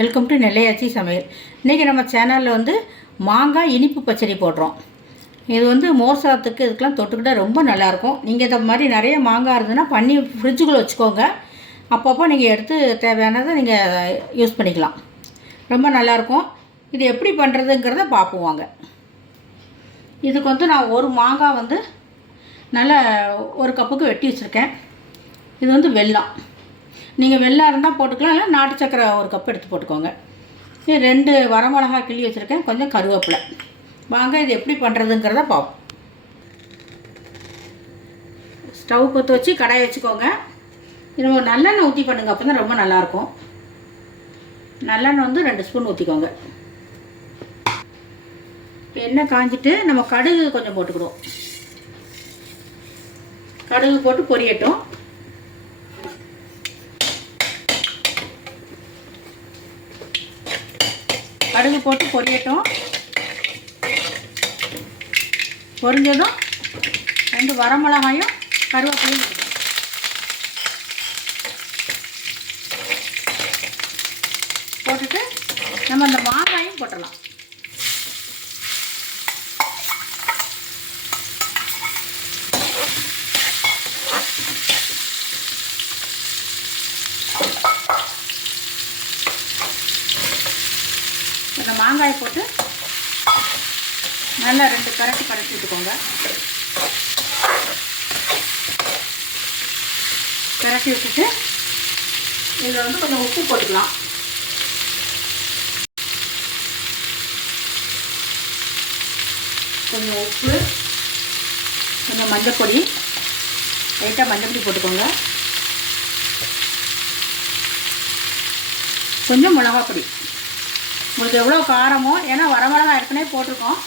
Welcome to நெல்லையாச்சி சமையல். இன்றைக்கி நம்ம சேனலில் வந்து மாங்காய் இனிப்பு பச்சடி போடுறோம். இது வந்து மோர் சாதத்துக்கு இதுக்கெலாம் தொட்டுக்கிட்டால் ரொம்ப நல்லாயிருக்கும். நீங்கள் இதை மாதிரி நிறைய மாங்காய் இருந்ததுன்னா பண்ணி ஃப்ரிட்ஜுக்குள்ளே வச்சுக்கோங்க. அப்பப்போ நீங்கள் எடுத்து தேவையானதை நீங்கள் யூஸ் பண்ணிக்கலாம். ரொம்ப நல்லாயிருக்கும். இது எப்படி பண்ணுறதுங்கிறத பார்ப்போம். இதுக்கு வந்து நான் ஒரு மாங்காய் வந்து நல்லா ஒரு கப்புக்கு வெட்டி வச்சுருக்கேன். இது வந்து வெல்லம். நீங்கள் வெல்லம் இருந்தால் போட்டுக்கலாம், இல்லை நாட்டு சக்கரை ஒரு கப் எடுத்து போட்டுக்கோங்க. இது 2 வரமிளகாய் கிள்ளி வச்சுருக்கேன், கொஞ்சம் கருவேப்பிலை. வாங்க இது எப்படி பண்ணுறதுங்கிறத பார்ப்போம். ஸ்டவ் பற்ற வச்சு கடாயை வச்சுக்கோங்க. இது ஒரு நல்லெண்ணெய் ஊற்றி பண்ணுங்கள், அப்போ தான் ரொம்ப நல்லாயிருக்கும். நல்லெண்ணெய் வந்து 2 ஸ்பூன் ஊற்றிக்கோங்க. எண்ணெய் காஞ்சிட்டு நம்ம கடுகு கொஞ்சம் போட்டுக்கிடுவோம். கடுகு போட்டு பொரியட்டும். கடுகு போட்டு பொரியட்டும். பொரிஞ்சதும் 2 வரமிளகாயும் கருவேப்பிலையும் போட்டுட்டு நம்ம அந்த மாங்காயும் போட்டுடலாம். இந்த மாங்காயை போட்டு நல்லா 2 கரண்டி பரட்டி விட்டுக்கோங்க. பரட்டி விட்டுட்டு இதில் வந்து கொஞ்சம் உப்பு போட்டுக்கலாம். கொஞ்சம் உப்பு, கொஞ்சம் மஞ்சள் பொடி, லைட்டாக மஞ்சள் பொடி போட்டுக்கோங்க. கொஞ்சம் மிளகா பொடி. உங்களுக்கு எவ்வளோ காரமோ, ஏன்னா வரமிளகா ஏற்கனவே போட்டிருக்கோம்,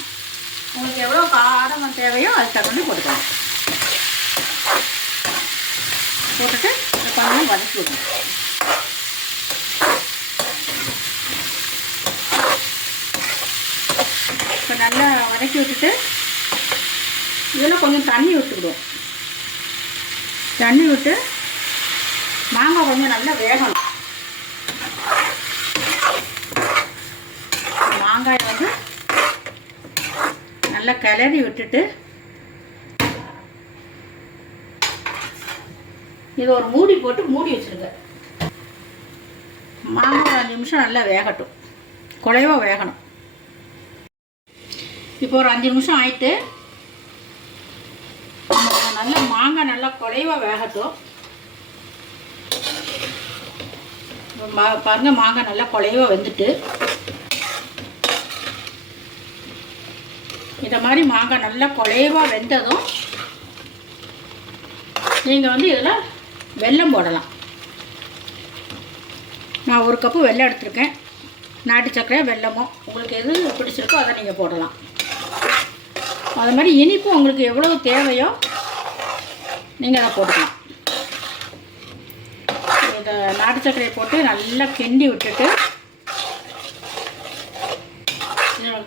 உங்களுக்கு எவ்வளோ காரம் தேவையோ அது தகுந்த போட்டுக்கோங்க. போட்டுட்டு கொஞ்சம் வதக்கி விடணும். இப்போ நல்லா வதக்கி விட்டுட்டு இதில் கொஞ்சம் தண்ணி விட்டுக்கிடுவோம். தண்ணி விட்டு மாங்காய் கொஞ்சம் நல்லா வேகணும். மாங்காயை வந்து நல்லா கிளறி விட்டுட்டு இது ஒரு மூடி போட்டு மூடி வச்சுருங்க. மாங்காய் 5 நிமிஷம் நல்லா வேகட்டும், குழைவாக வேகணும். இப்போ ஒரு 5 நிமிஷம் ஆயிட்டு நல்லா மாங்காய் நல்லா குழைவாக வேகட்டும். பாருங்கள், மாங்காய் நல்லா குழைவாக வெந்துட்டு இந்த மாதிரி மாங்காய் நல்லா குழைவாக வெந்ததும் நீங்கள் வந்து இதில் வெல்லம் போடலாம். நான் 1 கப்பு வெல்லம் எடுத்துருக்கேன். நாட்டு சக்கரை வெல்லமோ உங்களுக்கு எது பிடிச்சிருக்கோ அதை நீங்கள் போடலாம். அது மாதிரி இனிப்பு உங்களுக்கு எவ்வளோ தேவையோ நீங்கள் அதை போட்டுக்கலாம். இதை நாட்டு சக்கரையை போட்டு நல்லா கிண்டி விட்டுட்டு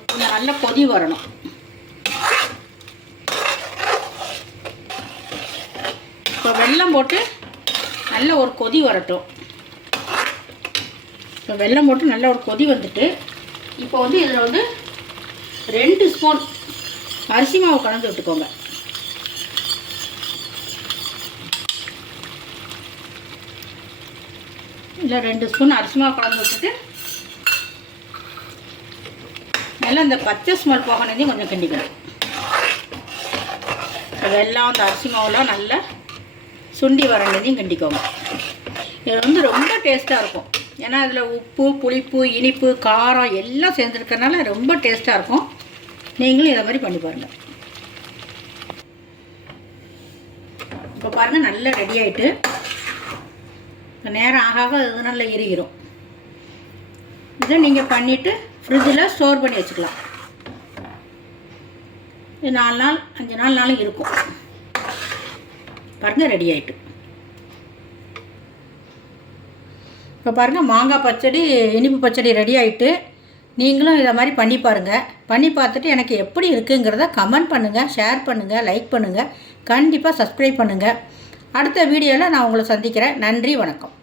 கொஞ்சம் நல்லா கொதி வரணும். இப்போ வெல்லம் போட்டு நல்ல ஒரு கொதி வரட்டும். இப்போ வெல்லம் போட்டு நல்ல ஒரு கொதி வந்துட்டு இப்போ வந்து இதில் வந்து 2 ஸ்பூன் அரிசி மாவு கலந்து விட்டுக்கோங்க. இல்லை 2 ஸ்பூன் அரிசி மாவு கலந்து விட்டுட்டு நல்லா இந்த பச்சை ஸ்மெல் போகணுதையும் கொஞ்சம் கிண்டிக்கணும். வெல்லம் அந்த அரிசி மாவுலாம் நல்லா சுண்டி வரணுதையும் கிண்டிக்கோங்க. இது வந்து ரொம்ப டேஸ்ட்டாக இருக்கும். ஏன்னா அதில் உப்பு, புளிப்பு, இனிப்பு, காரம் எல்லாம் சேர்ந்துருக்கறனால ரொம்ப டேஸ்ட்டாக இருக்கும். நீங்களும் இதை மாதிரி பண்ணி பாருங்கள். இப்போ பாருங்கள், நல்லா ரெடி ஆகிட்டு நேரம் ஆக இது நல்லா இறுகிரும். இதை நீங்கள் பண்ணிவிட்டு ஃப்ரிட்ஜில் ஸ்டோர் பண்ணி வச்சுக்கலாம். இது 4 நாள் 5 நாள்னாலும் இருக்கும். பாருங்கள், ரெடி ஆகிட்டு. இப்போ பாருங்கள், மாங்காய் பச்சடி, இனிப்பு பச்சடி ரெடி ஆகிட்டு. நீங்களும் இதை மாதிரி பண்ணி பாருங்கள். பண்ணி பார்த்துட்டு எனக்கு எப்படி இருக்குங்கிறத கமெண்ட் பண்ணுங்கள், ஷேர் பண்ணுங்கள், லைக் பண்ணுங்கள், கண்டிப்பாக சப்ஸ்கிரைப் பண்ணுங்கள். அடுத்த வீடியோவில் நான் உங்களை சந்திக்கிறேன். நன்றி, வணக்கம்.